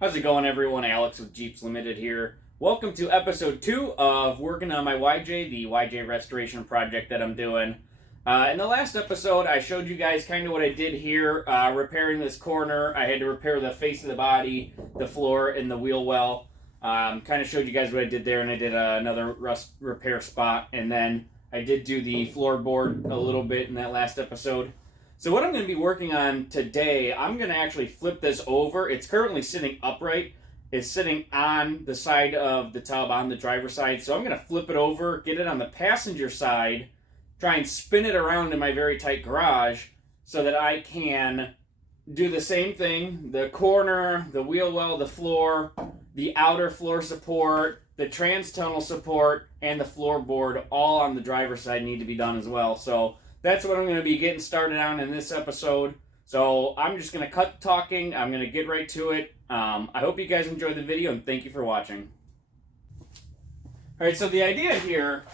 How's it going, everyone? Alex with Jeeps Limited here. Welcome to episode 2 of working on my YJ, the YJ restoration project that I'm doing. In the last episode, I showed you guys kind of what I did here, repairing this corner. I had to repair the face of the body, the floor, and the wheel well. Kind of showed you guys what I did there, and I did another rust repair spot. And then I did do the floorboard a little bit in that last episode. So what I'm going to be working on today, I'm going to actually flip this over. It's currently sitting upright. It's sitting on the side of the tub, on the driver's side. So I'm going to flip it over, get it on the passenger side, try and spin it around in my very tight garage so that I can do the same thing. The corner, the wheel well, the floor, the outer floor support, the trans tunnel support, and the floorboard all on the driver's side need to be done as well. So that's what I'm going to be getting started on in this episode. So I'm just going to cut talking. I'm going to get right to it. I hope you guys enjoyed the video, and thank you for watching. All right, so the idea here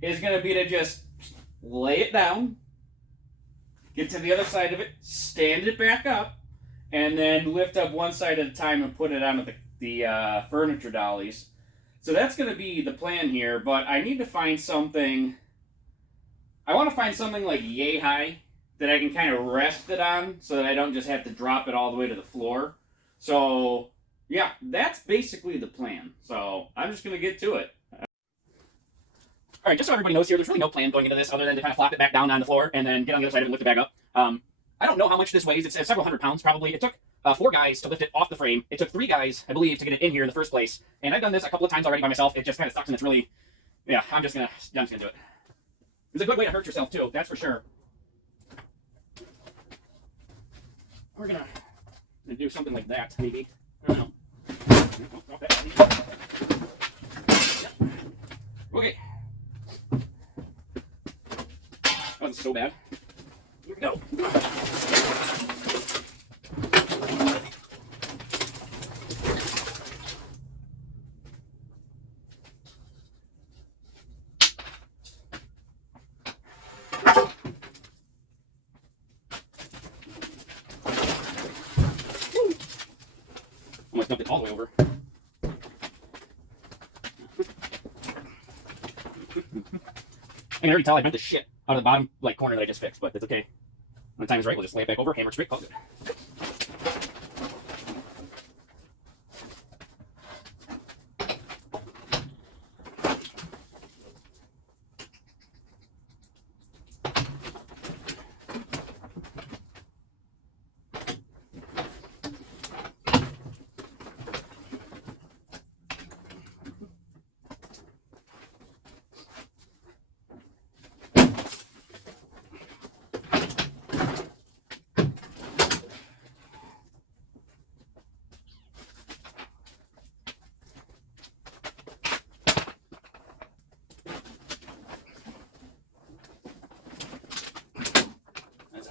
is going to be to just lay it down, get to the other side of it, stand it back up, and then lift up one side at a time and put it on the furniture dollies. So that's going to be the plan here, but I need to find something. I want to find something like yay high that I can kind of rest it on so that I don't just have to drop it all the way to the floor. So, yeah, that's basically the plan. So, I'm just going to get to it. Alright, just so everybody knows here, there's really no plan going into this other than to kind of flop it back down on the floor and then get on the other side of it and lift it back up. I don't know how much this weighs. It's several hundred pounds probably. It took 4 guys to lift it off the frame. It took 3 guys, I believe, to get it in here in the first place. And I've done this a couple of times already by myself. It just kind of sucks and it's really, yeah, I'm just gonna do it. It's a good way to hurt yourself too, that's for sure. We're gonna do something like that, maybe. I don't know. Okay. That was so bad. Here we go. Almost dumped it all the way over. I can already tell I bent the shit out of the bottom corner that I just fixed, but that's okay. When the time is right, we'll just lay it back over, hammer it straight, call it good.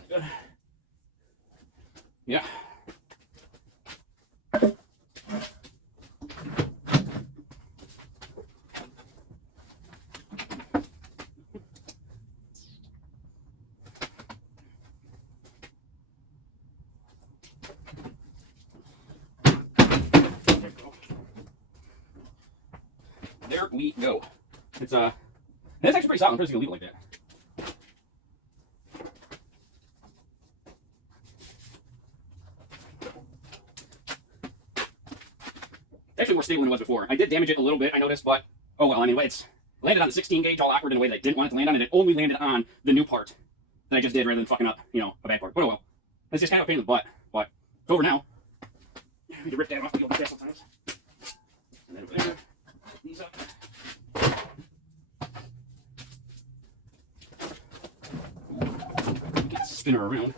Good. Yeah. There we go. It's that's actually pretty solid. I'm just gonna leave it like that. Actually more stable than it was before. I did damage it a little bit, I noticed, but oh well. I mean, it's landed on the 16 gauge all awkward in a way that I didn't want it to land on, and it only landed on the new part that I just did rather than fucking up, a bad part. But oh well. It's just kind of a pain in the butt, but it's over now. I need to rip that off the old chest sometimes. And then over there, these up. Get spinner around.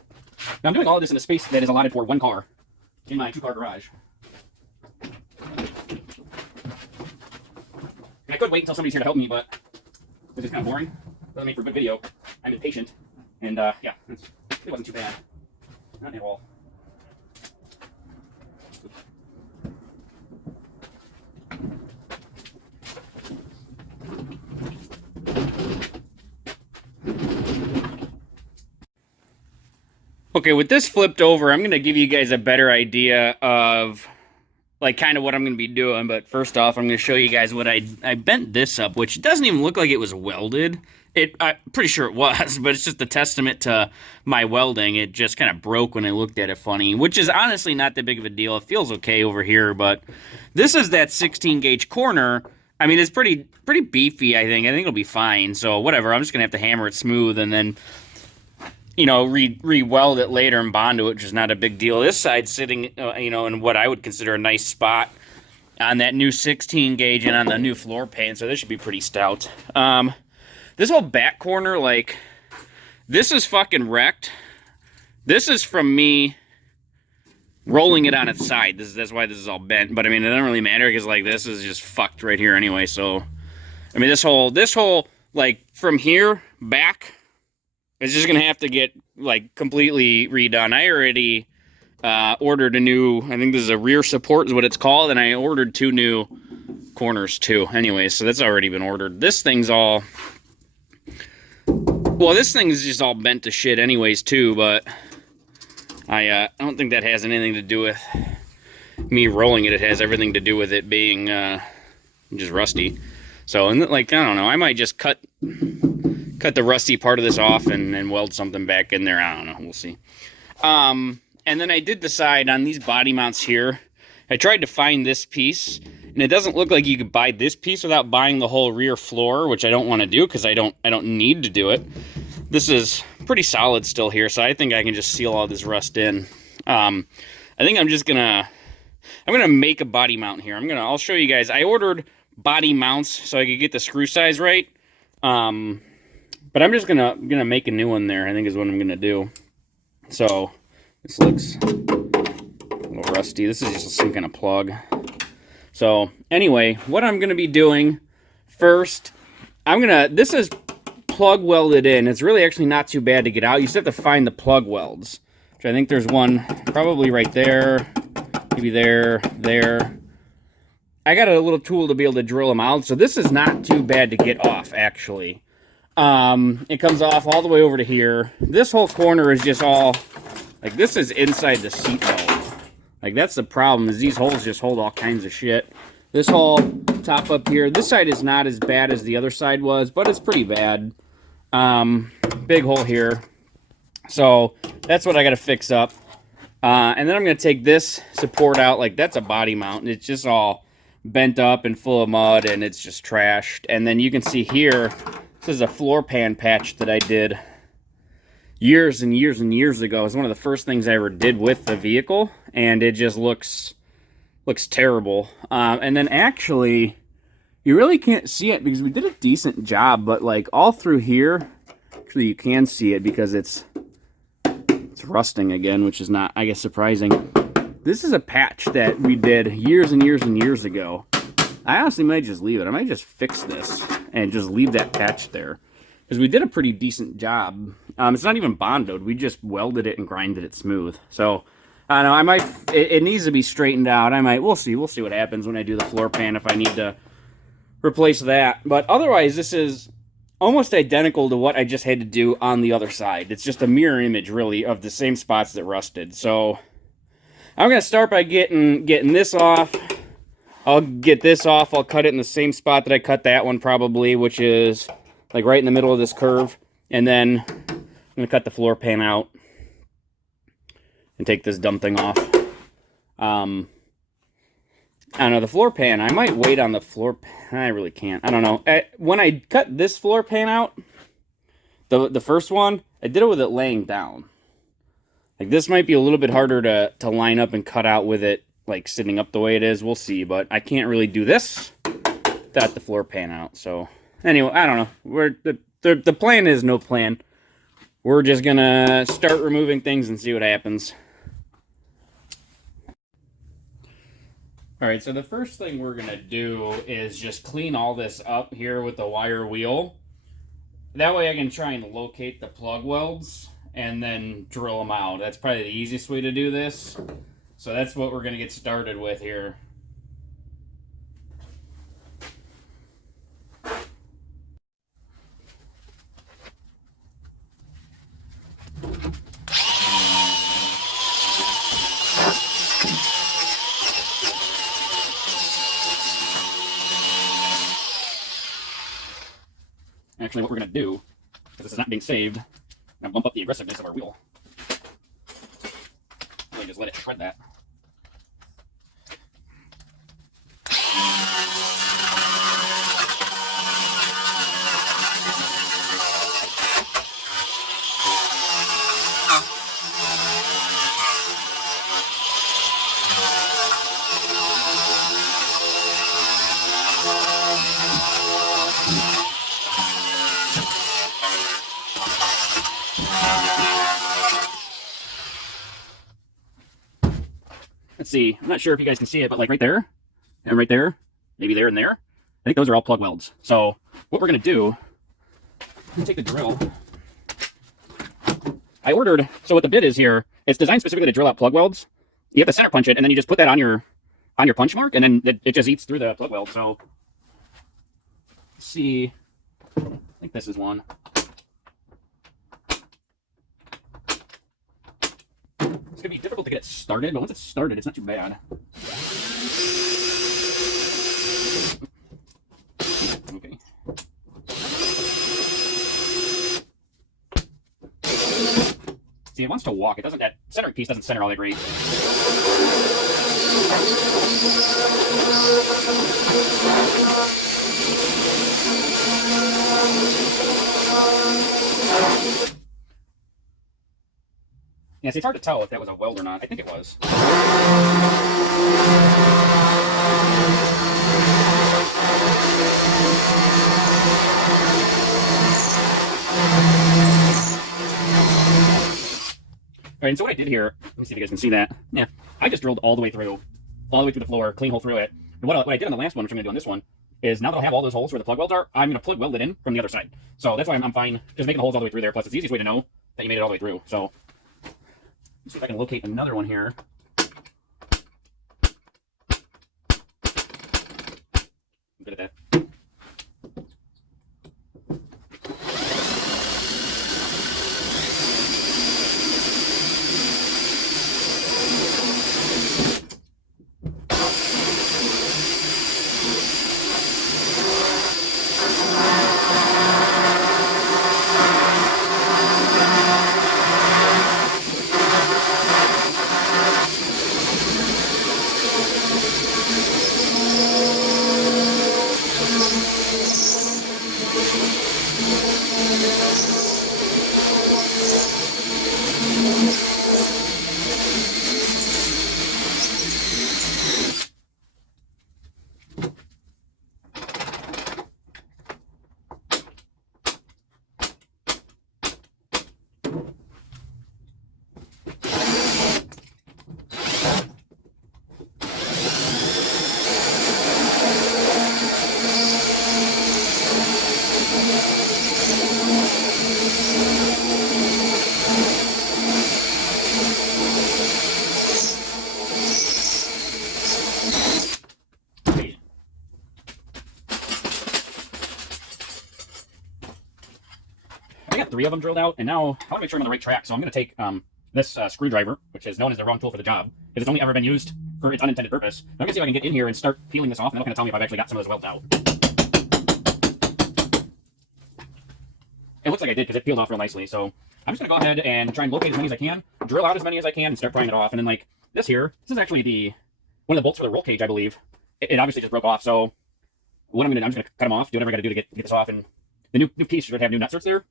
Now I'm doing all of this in a space that is allotted for 1 car in my 2-car garage. I could wait until somebody's here to help me, but it's just kind of boring. Doesn't make for a good video. I'm impatient, and yeah, it wasn't too bad. Not at all. Okay, with this flipped over, I'm going to give you guys a better idea of like kind of what I'm going to be doing. But first off, I'm going to show you guys what I bent this up, which doesn't even look like it was welded. I'm pretty sure it was, but it's just a testament to my welding. It just kind of broke when I looked at it funny, which is honestly not that big of a deal. It feels okay over here, but this is that 16 gauge corner. I mean, it's pretty beefy, I think. I think it'll be fine. So whatever, I'm just going to have to hammer it smooth and then, you know, re-weld it later and bond to it, which is not a big deal. This side's sitting, you know, in what I would consider a nice spot on that new 16 gauge and on the new floor pan, so this should be pretty stout. This whole back corner, like, this is fucking wrecked. This is from me rolling it on its side. That's why this is all bent, but I mean, it doesn't really matter because, like, this is just fucked right here anyway, so, I mean, this whole, like, from here back, it's just going to have to get, like, completely redone. I already ordered a new, I think this is a rear support is what it's called, and I ordered 2 new corners, too. Anyway, so that's already been ordered. This thing's all, well, this thing's just all bent to shit anyways, too, but I don't think that has anything to do with me rolling it. It has everything to do with it being just rusty. So, and like, I don't know, I might just cut the rusty part of this off and weld something back in there. I don't know. We'll see. And then I did decide on these body mounts here. I tried to find this piece, and it doesn't look like you could buy this piece without buying the whole rear floor, which I don't want to do because I don't need to do it. This is pretty solid still here, so I think I can just seal all this rust in. I think I'm gonna make a body mount here. I'll show you guys. I ordered body mounts so I could get the screw size right. But I'm just gonna make a new one there, I think is what I'm gonna do. So this looks a little rusty. This is just some kind of plug. So anyway, what I'm gonna be doing first, this is plug welded in. It's really actually not too bad to get out. You just have to find the plug welds, which I think there's one probably right there, maybe there. I got a little tool to be able to drill them out, so this is not too bad to get off, actually. It comes off all the way over to here. This whole corner is just all, like, this is inside the seat belt. Like, that's the problem, is these holes just hold all kinds of shit. This whole top up here, this side is not as bad as the other side was, but it's pretty bad. Big hole here. So, that's what I gotta fix up. And then I'm gonna take this support out, like, that's a body mount, and it's just all bent up and full of mud, and it's just trashed. And then you can see here, this is a floor pan patch that I did years and years and years ago. It was one of the first things I ever did with the vehicle, and it just looks terrible. And then actually, you really can't see it because we did a decent job, but like all through here, actually you can see it because it's rusting again, which is not, I guess, surprising. This is a patch that we did years and years and years ago. I honestly might just leave it. I might just fix this and just leave that patch there, because we did a pretty decent job. It's not even bonded. We just welded it and grinded it smooth. So, I don't know, it needs to be straightened out. We'll see what happens when I do the floor pan, if I need to replace that. But otherwise, this is almost identical to what I just had to do on the other side. It's just a mirror image, really, of the same spots that rusted. So, I'm going to start by getting this off. I'll get this off. I'll cut it in the same spot that I cut that one, probably, which is like right in the middle of this curve. And then I'm going to cut the floor pan out and take this dumb thing off. I don't know, the floor pan, I might wait on the floor pan. I really can't. I don't know. When I cut this floor pan out, the first one, I did it with it laying down. Like, this might be a little bit harder to line up and cut out with it, like, sitting up the way it is. We'll see, but I can't really do this without the floor pan out. So, anyway, I don't know. The plan is no plan. We're just gonna start removing things and see what happens. Alright, so the first thing we're gonna do is just clean all this up here with the wire wheel. That way I can try and locate the plug welds and then drill them out. That's probably the easiest way to do this. So that's what we're going to get started with here. Actually, what we're going to do, because this is not being saved, I'm going to bump up the aggressiveness of our wheel. Really just let it shred that. Let's see, I'm not sure if you guys can see it, but like right there, and right there, maybe there and there, I think those are all plug welds. So what we're going to do, I'm going to take the drill. I ordered, so what the bit is here, it's designed specifically to drill out plug welds. You have to center punch it, and then you just put that on your punch mark, and then it just eats through the plug weld. So, let's see, I think this is one. It's going to be difficult to get it started, but once it's started, it's not too bad. Okay. See, it wants to walk. It doesn't, that centering piece doesn't center all that great. Yeah, see, it's hard to tell if that was a weld or not. I think it was. All right, and so what I did here, let me see if you guys can see that. Yeah, I just drilled all the way through the floor, clean hole through it. And what I did on the last one, which I'm going to do on this one, is now that I have all those holes where the plug welds are, I'm going to plug weld it in from the other side. So that's why I'm fine just making the holes all the way through there. Plus, it's the easiest way to know that you made it all the way through. So let's see if I can locate another one here. I'm good at that. I got 3 of them drilled out, and now I want to make sure I'm on the right track. So I'm going to take this screwdriver, which is known as the wrong tool for the job, because it's only ever been used for its unintended purpose. I'm going to see if I can get in here and start peeling this off, and that'll kind of tell me if I've actually got some of those welds out. It looks like I did, because it peeled off real nicely. So I'm just going to go ahead and try and locate as many as I can, drill out as many as I can, and start prying it off. And then like this here, this is actually one of the bolts for the roll cage, I believe. It obviously just broke off. So what I'm going to do, I'm just going to cut them off, do whatever I got to do to get this off. And the new piece should have new nut certs there.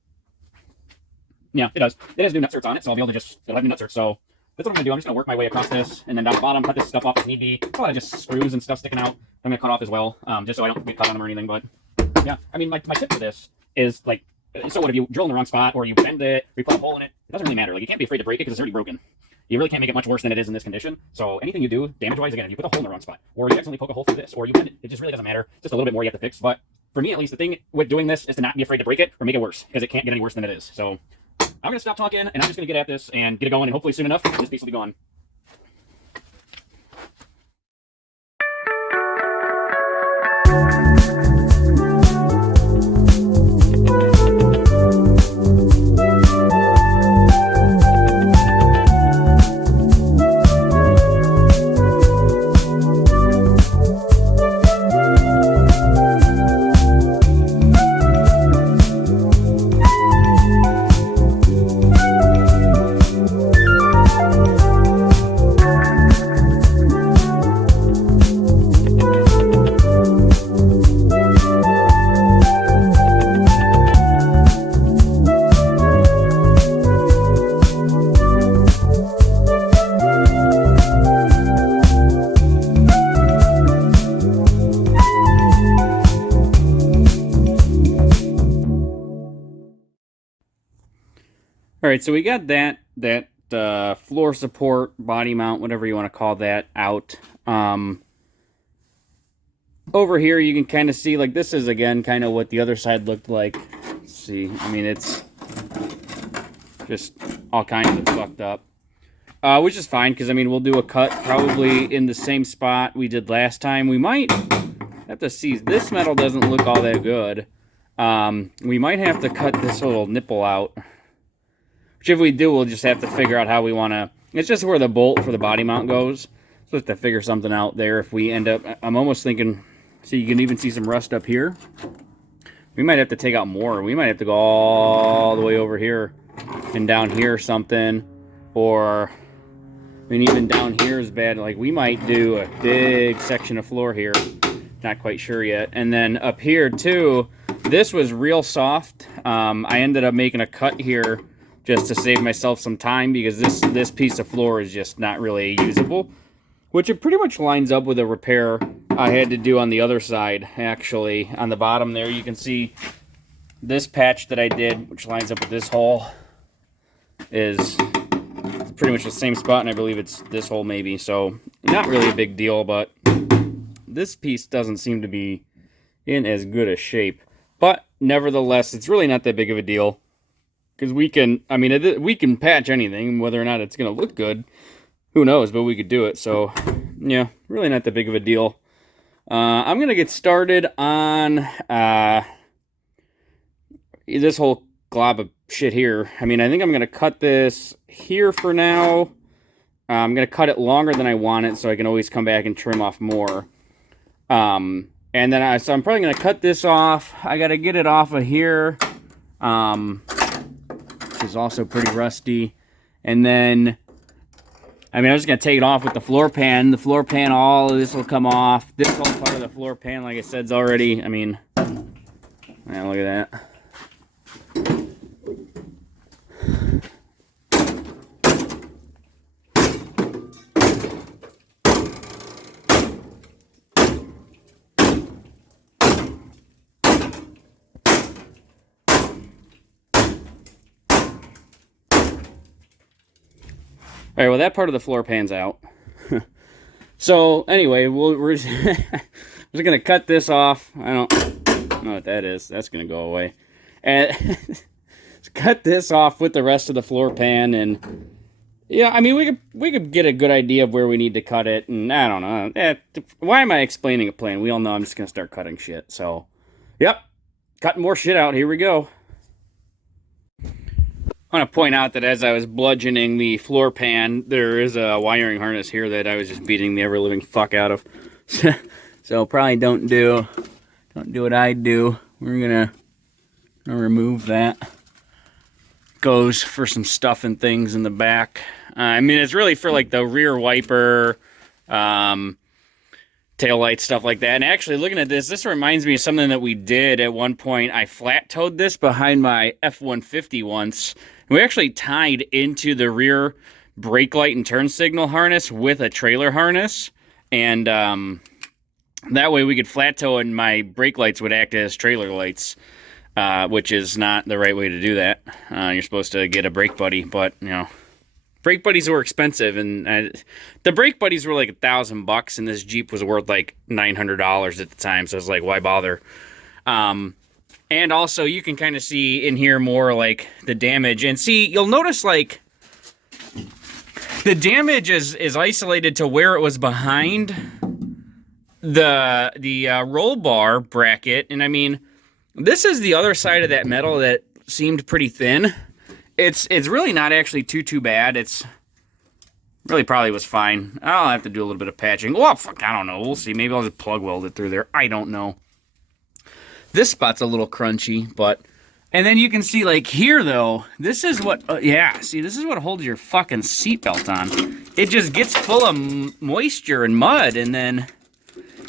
Yeah, it does. It has new nut certs on it, so I'll be able to it'll have new nut certs. So that's what I'm going to do. I'm just going to work my way across this, and then down the bottom, cut this stuff off if need be. A lot of just screws and stuff sticking out. I'm going to cut off as well, just so I don't get caught on them or anything. But yeah, I mean, my tip for this is like, so what if you drill in the wrong spot, or you bend it, or you put a hole in it? It doesn't really matter. Like, you can't be afraid to break it because it's already broken. You really can't make it much worse than it is in this condition. So anything you do, damage-wise, again, if you put a hole in the wrong spot, or you accidentally poke a hole through this, or you bend it, it just really doesn't matter. Just a little bit more you have to fix. But for me, at least, the thing with doing this is to not be afraid to break it or make it worse, because it can't get any worse than it is. So I'm going to stop talking, and I'm just going to get at this and get it going, and hopefully soon enough, this piece will be gone. All right, so we got that floor support, body mount, whatever you want to call that, out. Over here, you can kind of see, like, this is, again, kind of what the other side looked like. Let's see. I mean, it's just all kinds of fucked up. Which is fine, because, I mean, we'll do a cut probably in the same spot we did last time. We might have to see. This metal doesn't look all that good. We might have to cut this little nipple out. Which if we do, we'll just have to figure out how we want to... It's just where the bolt for the body mount goes. So we'll have to figure something out there if we end up... I'm almost thinking... See, you can even see some rust up here. We might have to take out more. We might have to go all the way over here and down here or something. Or... I mean, even down here is bad. Like, we might do a big section of floor here. Not quite sure yet. And then up here, too, this was real soft. I ended up making a cut here just to save myself some time because this piece of floor is just not really usable. Which it pretty much lines up with a repair I had to do on the other side, actually. On the bottom there, you can see this patch that I did, which lines up with this hole, is pretty much the same spot, and I believe it's this hole maybe. So, not really a big deal, but this piece doesn't seem to be in as good a shape. But, nevertheless, it's really not that big of a deal. Because we can, I mean, we can patch anything, whether or not it's going to look good. Who knows, but we could do it. So, yeah, really not that big of a deal. I'm going to get started on this whole glob of shit here. I mean, I think I'm going to cut this here for now. I'm going to cut it longer than I want it so I can always come back and trim off more. And then so I'm probably going to cut this off. I got to get it off of here. Which is also pretty rusty. And then... I mean, I'm just going to take it off with the floor pan. The floor pan, all of this will come off. This whole part of the floor pan, like I said, is already, I mean, man, look at that. All right, well, that part of the floor pan's out. So, anyway, we're just, just going to cut this off. I don't know what that is. That's going to go away. And cut this off with the rest of the floor pan. And, yeah, I mean, we could get a good idea of where we need to cut it. And, I don't know. Why am I explaining a plan? We all know I'm just going to start cutting shit. So, yep, cutting more shit out. Here we go. I want to point out that as I was bludgeoning the floor pan, there is a wiring harness here that I was just beating the ever-living fuck out of. So probably don't do what I do. We're gonna remove that. Goes for some stuff and things in the back. I mean, it's really for like the rear wiper, tail light, stuff like that. And actually, looking at this reminds me of something that we did at one point. I flat-towed this behind my F-150 once. We actually tied into the rear brake light and turn signal harness with a trailer harness. And that way we could flat tow and my brake lights would act as trailer lights, which is not the right way to do that. You're supposed to get a brake buddy, but, you know, brake buddies were expensive. And the brake buddies were like $1,000, and this Jeep was worth like $900 at the time. So I was like, why bother? And also, you can kind of see in here more, like, the damage. And see, you'll notice, like, the damage is isolated to where it was behind the roll bar bracket. And, I mean, this is the other side of that metal that seemed pretty thin. It's really not actually too bad. It's really probably was fine. I'll have to do a little bit of patching. Well, fuck, I don't know. We'll see. Maybe I'll just plug weld it through there. I don't know. This spot's a little crunchy, but... And then you can see, like, here, though, this is what... yeah, see, this is what holds your fucking seatbelt on. It just gets full of moisture and mud, and then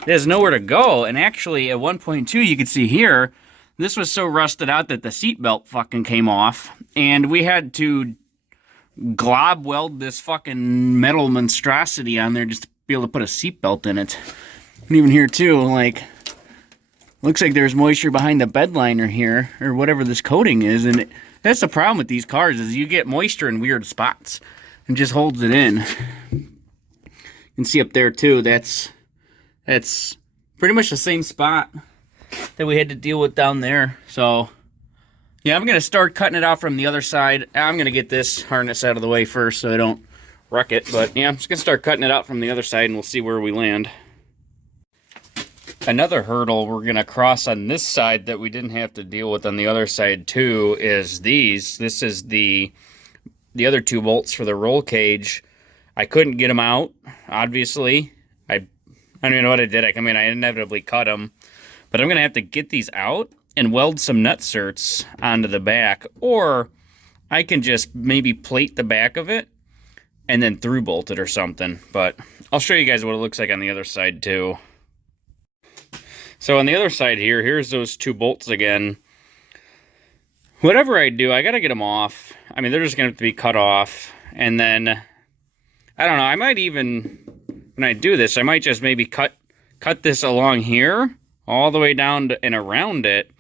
there's nowhere to go. And actually, at 1.2, you can see here, this was so rusted out that the seatbelt fucking came off. And we had to glob weld this fucking metal monstrosity on there just to be able to put a seatbelt in it. And even here, too, like... Looks like there's moisture behind the bed liner here, or whatever this coating is, and That's the problem with these cars is you get moisture in weird spots and just holds it in. You can see up there too, that's pretty much the same spot that we had to deal with down there. So yeah, I'm gonna start cutting it out from the other side. I'm gonna get this harness out of the way first so I don't wreck it. But yeah, I'm just gonna start cutting it out from the other side and we'll see where we land. Another hurdle we're gonna cross on this side that we didn't have to deal with on the other side too is these. This is the other 2 bolts for the roll cage. I couldn't get them out, obviously. I don't even know what I did. I mean, I inevitably cut them. But I'm going to have to get these out and weld some nut certs onto the back. Or I can just maybe plate the back of it and then through bolt it or something. But I'll show you guys what it looks like on the other side too. So on the other side here, here's those 2 bolts again. Whatever I do, I got to get them off. I mean, they're just going to have to be cut off. And then, I don't know, I might even, when I do this, I might just maybe cut this along here, all the way down to, and around it,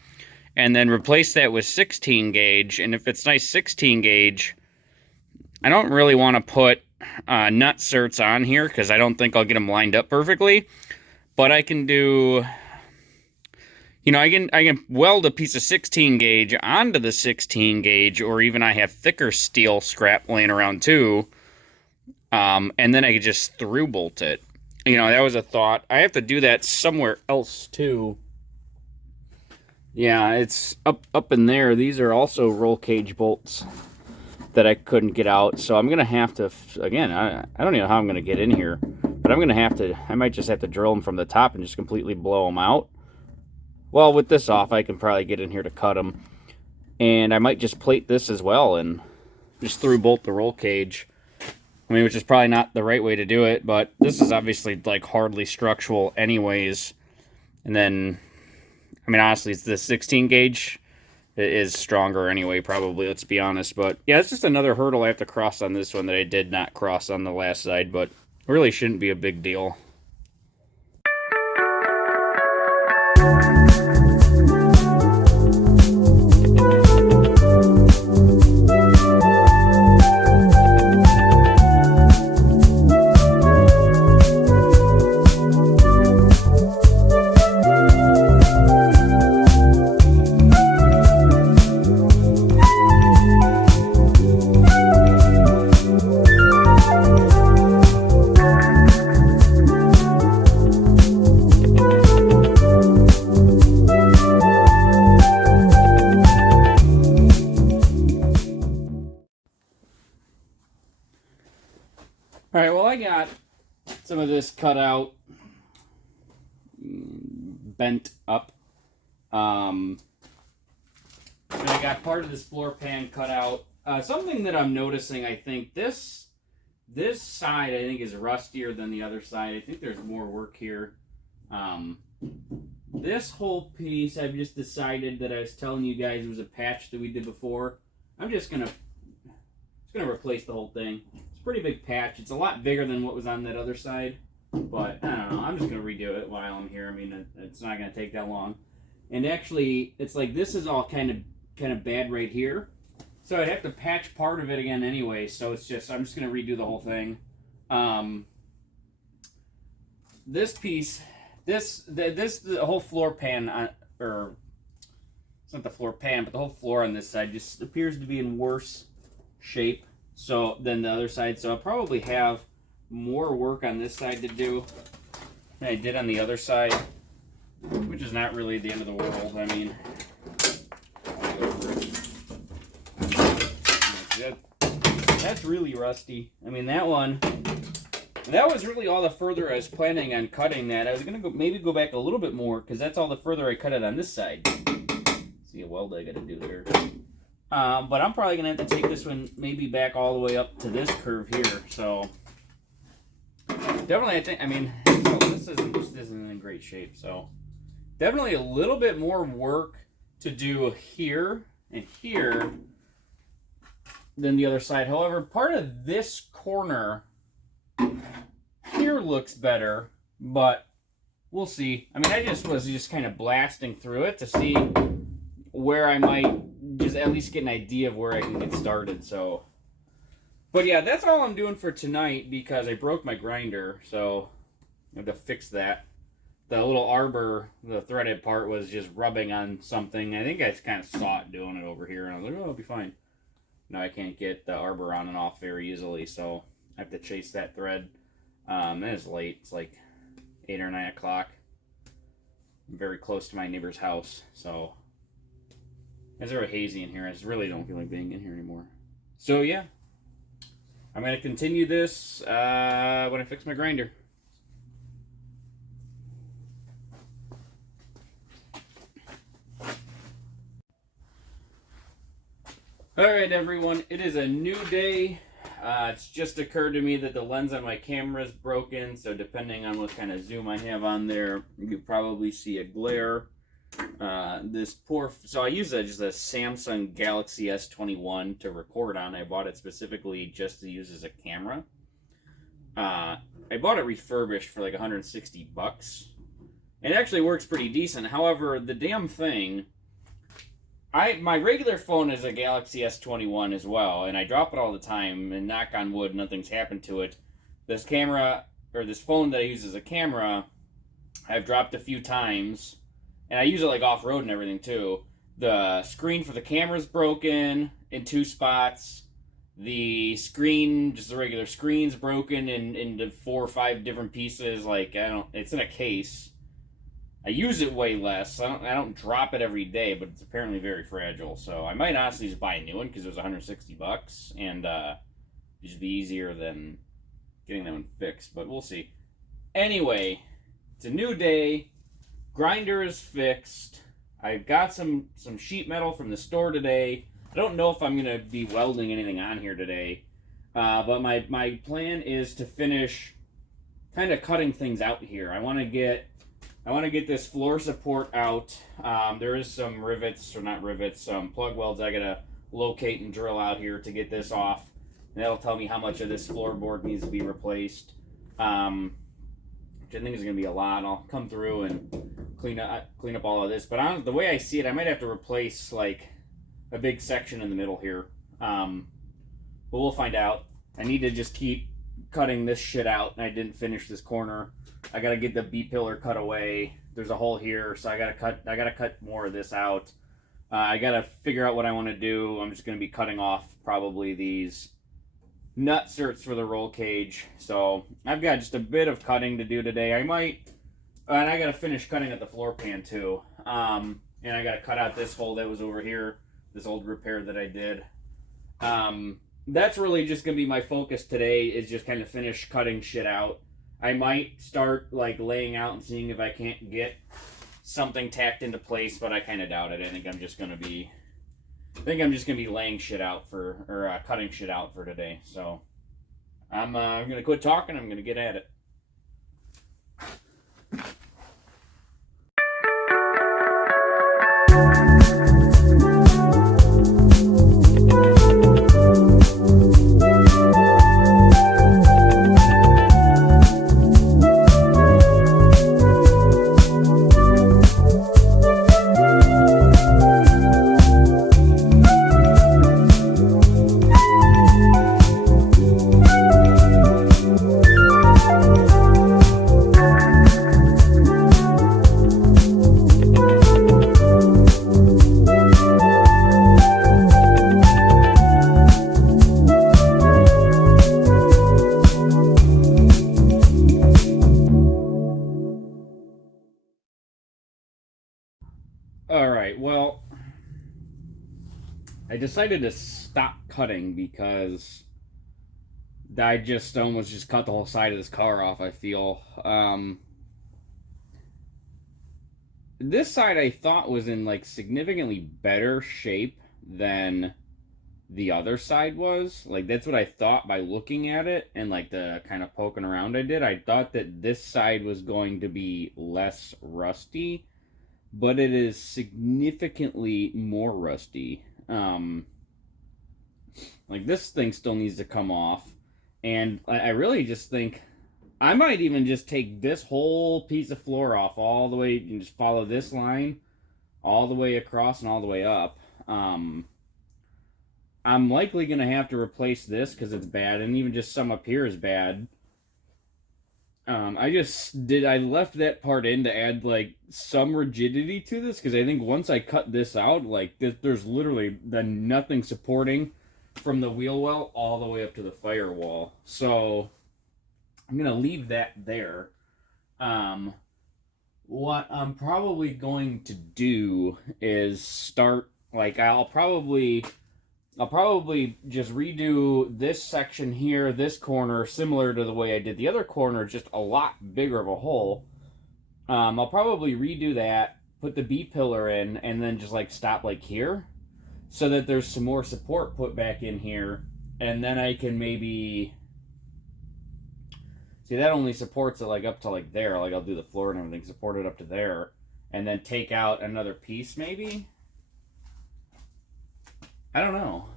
and then replace that with 16 gauge. And if it's nice 16 gauge, I don't really want to put nut certs on here because I don't think I'll get them lined up perfectly. But I can do, you know, I can weld a piece of 16 gauge onto the 16 gauge, or even I have thicker steel scrap laying around too. And then I could just through bolt it. You know, that was a thought. I have to do that somewhere else too. Yeah, it's up in there. These are also roll cage bolts that I couldn't get out. So I'm going to have to, again, I don't even know how I'm going to get in here. But I'm going to have to, I might just have to drill them from the top and just completely blow them out. Well, with this off, I can probably get in here to cut them. And I might just plate this as well and just through bolt the roll cage. I mean, which is probably not the right way to do it, but this is obviously like hardly structural anyways. And then, I mean, honestly, it's the 16 gauge. It is stronger anyway, probably, let's be honest. But yeah, it's just another hurdle I have to cross on this one that I did not cross on the last side, but really shouldn't be a big deal. Alright, well, I got some of this cut out, bent up, and I got part of this floor pan cut out. Something that I'm noticing, I think, this side, I think, is rustier than the other side. I think there's more work here. This whole piece, I've just decided that I was telling you guys was a patch that we did before. I'm just gonna replace the whole thing. Pretty big patch. It's a lot bigger than what was on that other side, but I don't know. I'm just gonna redo it while I'm here. I mean, it's not gonna take that long. And actually, it's like this is all kind of bad right here, so I'd have to patch part of it again anyway. So it's just I'm just gonna redo the whole thing. This piece, the whole floor pan or it's not the floor pan, but the whole floor on this side just appears to be in worse shape than the other side, so I'll probably have more work on this side to do than I did on the other side, which is not really the end of the world. I mean, that's really rusty. I mean, that was really all the further I was planning on cutting that. I was gonna maybe go back a little bit more because that's all the further I cut it on this side. See a weld I gotta do there. But I'm probably going to have to take this one maybe back all the way up to this curve here. So, definitely, I think, I mean, this isn't in great shape. So, definitely a little bit more work to do here and here than the other side. However, part of this corner here looks better, but we'll see. I mean, I just was kind of blasting through it to see where I might just at least get an idea of where I can get started. So, but yeah, that's all I'm doing for tonight because I broke my grinder, so I have to fix that. The little arbor, the threaded part, was just rubbing on something. I think I kind of saw it doing it over here, and I was like, oh, it'll be fine. Now I can't get the arbor on and off very easily, so I have to chase that thread. And it's late. It's like 8 or 9 o'clock. I'm very close to my neighbor's house, so it's very hazy in here. I just really don't feel like being in here anymore. So yeah, I'm going to continue this when I fix my grinder. Alright everyone, it is a new day. It's just occurred to me that the lens on my camera is broken, so depending on what kind of zoom I have on there, you could probably see a glare. So I use just a Samsung Galaxy S21 to record on. I bought it specifically just to use as a camera. I bought it refurbished for like 160 bucks. It actually works pretty decent. However, the damn thing, my regular phone is a Galaxy S21 as well, and I drop it all the time, and knock on wood, nothing's happened to it. This camera, or this phone that I use as a camera, I've dropped a few times, and I use it like off-road and everything too. The screen for the camera's broken in 2 spots. The screen, just the regular screen's broken into 4 or 5 different pieces. Like, it's in a case. I use it way less. I don't drop it every day, but it's apparently very fragile. So I might honestly just buy a new one because it was 160 bucks, and it'd just be easier than getting that one fixed. But we'll see. Anyway, it's a new day. Grinder is fixed. I got some sheet metal from the store today. I don't know if I'm gonna be welding anything on here today, but my plan is to finish kind of cutting things out here. I want to get this floor support out. There is some rivets, or not rivets, some plug welds I gotta locate and drill out here to get this off. And that'll tell me how much of this floorboard needs to be replaced. Which I think is gonna be a lot. I'll come through and clean up all of this. But the way I see it, I might have to replace like a big section in the middle here. But we'll find out. I need to just keep cutting this shit out, and I didn't finish this corner. I gotta get the B-pillar cut away. There's a hole here, so I gotta cut more of this out. I gotta figure out what I want to do. I'm just gonna be cutting off probably these nut certs for the roll cage. So I've got just a bit of cutting to do today. And I gotta finish cutting at the floor pan too. And I gotta cut out this hole that was over here, this old repair that I did. That's really just gonna be my focus today, is just kind of finish cutting shit out. I might start like laying out and seeing if I can't get something tacked into place, but I kind of doubt it. I think I'm just gonna be laying shit out or cutting shit out for today. So I'm gonna quit talking. I'm gonna get at it. Alright, well, I decided to stop cutting because I just almost cut the whole side of this car off, I feel. This side I thought was in like significantly better shape than the other side was. Like, that's what I thought by looking at it and like the kind of poking around I did. I thought that this side was going to be less rusty, but it is significantly more rusty. Like, this thing still needs to come off, and I really just think I might even just take this whole piece of floor off all the way and just follow this line all the way across and all the way up. I'm likely going to have to replace this because it's bad, and even just some up here is bad. I left that part in to add, like, some rigidity to this, because I think once I cut this out, like, there's literally nothing supporting from the wheel well all the way up to the firewall. So, I'm going to leave that there. What I'm probably going to do is start, like, I'll probably just redo this section here, this corner, similar to the way I did the other corner, just a lot bigger of a hole. I'll probably redo that, put the B-pillar in, and then just like stop like here, so that there's some more support put back in here, and then I can maybe... See, that only supports it like up to like there, like I'll do the floor and everything, support it up to there, and then take out another piece maybe? I don't know.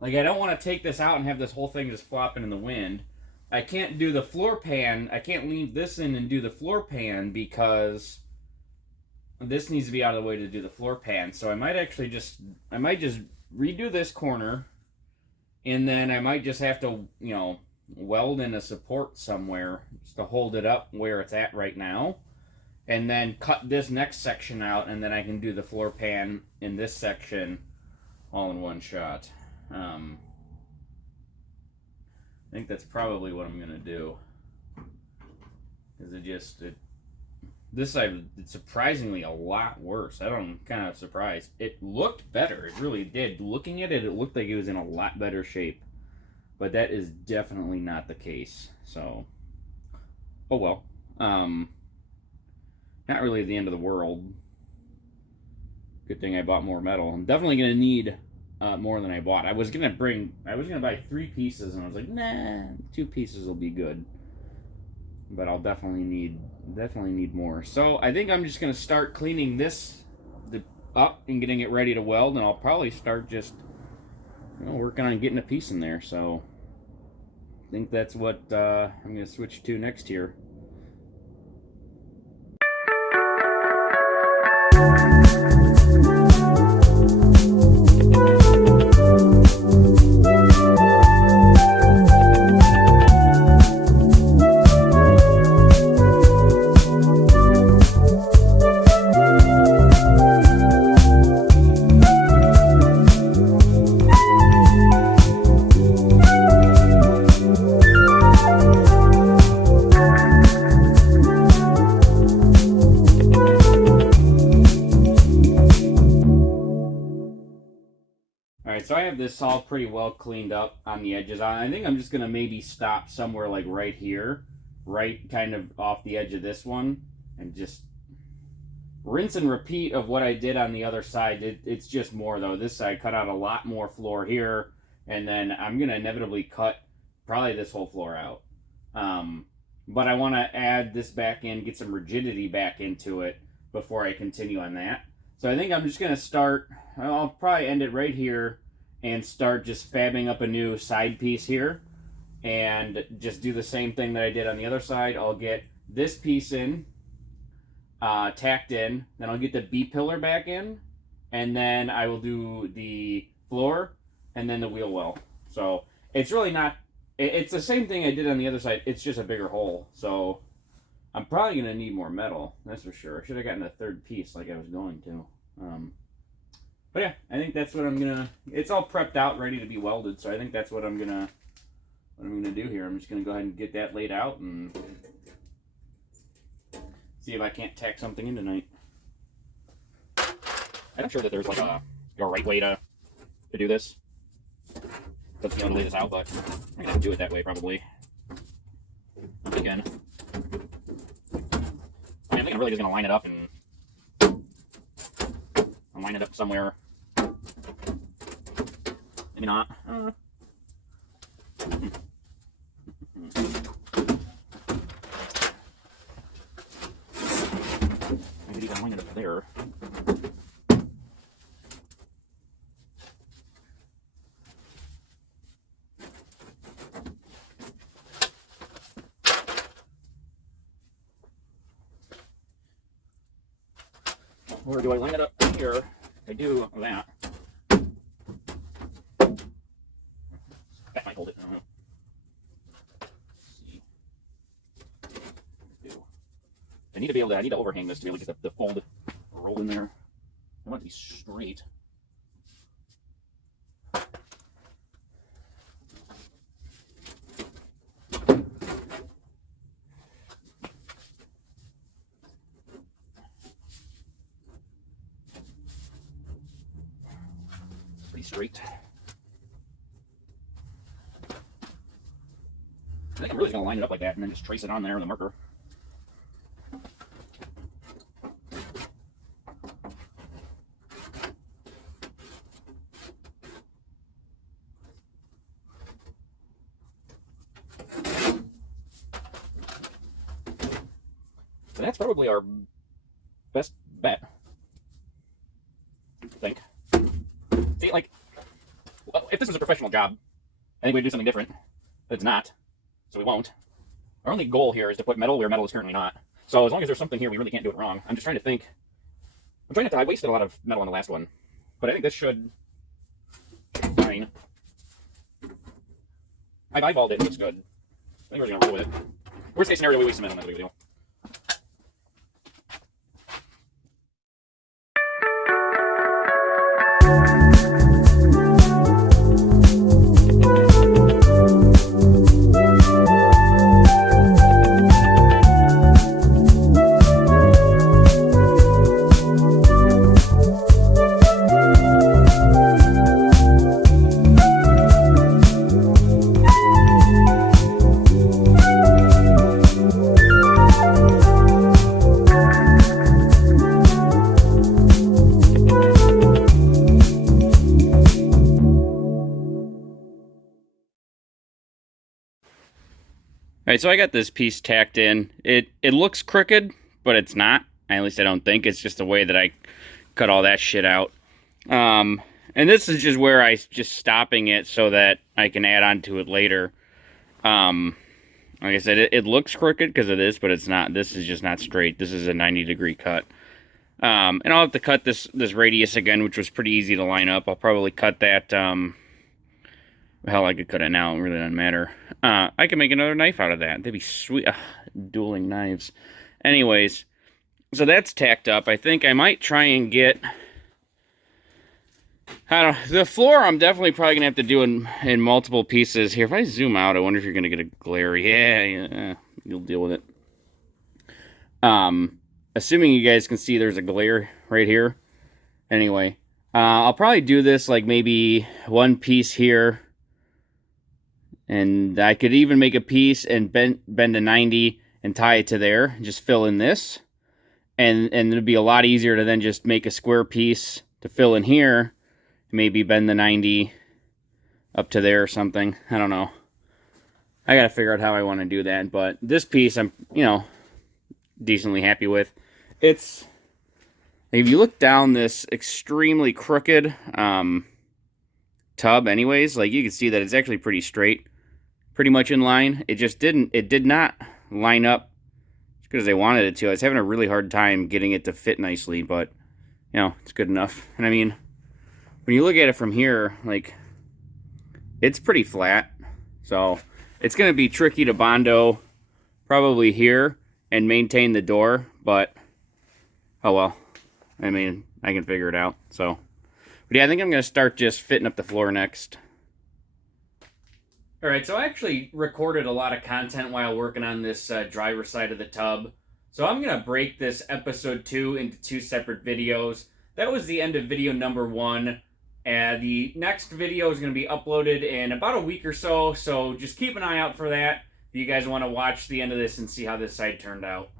Like, I don't want to take this out and have this whole thing just flopping in the wind. I can't do the floor pan. I can't leave this in and do the floor pan because this needs to be out of the way to do the floor pan. So I might actually just redo this corner, and then I might just have to, you know, weld in a support somewhere just to hold it up where it's at right now. And then cut this next section out, and then I can do the floor pan in this section all in one shot. I think that's probably what I'm gonna do. Because this side, it's surprisingly a lot worse. I'm kind of surprised. It looked better. It really did. Looking at it, it looked like it was in a lot better shape. But that is definitely not the case. So, oh well. Not really the end of the world. Good thing I bought more metal. I'm definitely gonna need more than I bought. I was gonna buy 3 pieces, and I was like, nah, 2 pieces will be good. But I'll definitely need more. So I think I'm just gonna start cleaning this up and getting it ready to weld, and I'll probably start just, you know, working on getting a piece in there. So I think that's what I'm gonna switch to next here. So I have this all pretty well cleaned up on the edges. I think I'm just going to maybe stop somewhere like right here, right kind of off the edge of this one, and just rinse and repeat of what I did on the other side. It's just more, though. This side cut out a lot more floor here, and then I'm going to inevitably cut probably this whole floor out. But I want to add this back in, get some rigidity back into it before I continue on that. So I think I'm just going to start, I'll probably end it right here, and start just fabbing up a new side piece here, and just do the same thing that I did on the other side. I'll get this piece in, tacked in, then I'll get the B-pillar back in, and then I will do the floor, and then the wheel well. So it's really not, it's the same thing I did on the other side, it's just a bigger hole. So I'm probably going to need more metal, that's for sure. I should have gotten a third piece like I was going to. But yeah, I think that's what I'm gonna. It's all prepped out, ready to be welded. So I think that's what I'm gonna do here. I'm just gonna go ahead and get that laid out and see if I can't tack something in tonight. I'm not sure that there's like a right way to do this. Let's be able to lay this out, but I'm gonna do it that way probably. Again, I think I'm really just gonna line it up and line it up somewhere. Maybe not. Maybe you can line it up there. Or do I line it up here? I do that. That might hold it. I don't know. Let's see. I need to be able to. I need to overhang this to be able to get the fold rolled in there. I want it to be straight. Pretty straight. I think I'm really going to line it up like that and then just trace it on there with a marker. So that's probably our best bet, I think. See, like, well, if this was a professional job, I think we'd do something different. But it's not, so we won't. Our only goal here is to put metal where metal is currently not. So as long as there's something here, we really can't do it wrong. I'm just trying to think. I'm trying not to. I wasted a lot of metal on the last one, but I think this should be fine. I've eyeballed it. It looks good. I think we're just gonna roll with it. Worst case scenario, we waste some metal. That's a big deal. Alright, so I got this piece tacked in. It looks crooked, but it's not. At least I don't think. It's just the way that I cut all that shit out. And this is just where I just stopping it so that I can add on to it later. Like I said, it looks crooked because of this, but it's not. This is just not straight. This is a 90-degree cut. And I'll have to cut this radius again, which was pretty easy to line up. I'll probably cut that... Hell, I could cut it now. It really doesn't matter. I can make another knife out of that. They'd be sweet. Dueling knives. Anyways, so that's tacked up. I think I might try and get... I don't know. The floor, I'm definitely probably going to have to do in multiple pieces. Here, if I zoom out, I wonder if you're going to get a glare. Yeah, you'll deal with it. Assuming you guys can see there's a glare right here. Anyway, I'll probably do this like maybe one piece here. And I could even make a piece and bend to 90 and tie it to there. Just fill in this. And it'll be a lot easier to then just make a square piece to fill in here. Maybe bend the 90 up to there or something. I don't know. I got to figure out how I want to do that. But this piece I'm, decently happy with. It's... If you look down this extremely crooked tub anyways, like you can see that it's actually pretty straight. Pretty much in line. It did not line up as good as I wanted it to. I was having a really hard time getting it to fit nicely, but, it's good enough. And I mean, when you look at it from here, like, it's pretty flat. So, it's going to be tricky to Bondo probably here and maintain the door, but, oh well. I mean, I can figure it out. So, but yeah, I think I'm going to start just fitting up the floor next. Alright, so I actually recorded a lot of content while working on this driver's side of the tub. So I'm going to break this episode 2 into 2 separate videos. That was the end of video number 1. The next video is going to be uploaded in about a week or so, so just keep an eye out for that if you guys want to watch the end of this and see how this side turned out.